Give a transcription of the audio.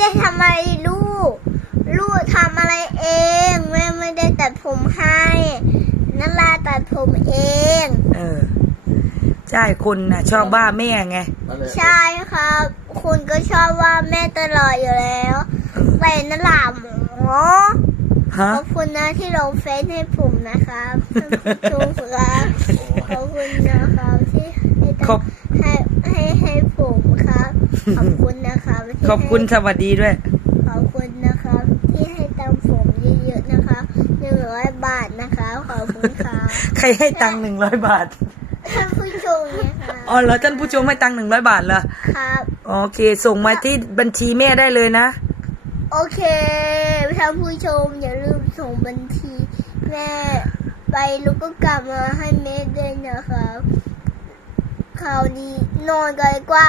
ได้ทำอะไรลูก ลูกทำอะไรเอง แม่ไม่ได้ตัดผมให้นันลาตัดผมเอง เออ ใช่คนนะชอบว่าแม่ไงนั่นแหละใช่ครับ คุณก็ชอบว่าแม่ตลอดอยู่แล้วเออแต่นั่นหลาหมอฮะขอบคุณนะที่ลงเฟซให้ผมนะครับทุกครับขอบคุณนะครับที่ให้ขอบให้ให้ให้ผมครับ ขอบคุณนะครับที่ขอบคุณให้สวัสดีด้วย ขอบคุณนะครับที่ให้ตังค์ผมเยอะๆนะคะหนึ่งร้อยบาทนะคะขอบคุณครับใครให้ตังค์หนึ่งร้อยบาทท่านผู้ชมนะคะอ๋อเหรอท่านผู้ชมให้ตังค์หนึ่งร้อยบาทเหรอครับ โอเค ส่งมาที่บัญชีแม่ได้เลยนะ โอเคท่านผู้ชมอย่าลืมส่งบัญชี แม่ไปลูกก็กลับมาให้แม่ด้วยนะครับคราวนี้นอนกันดีกว่า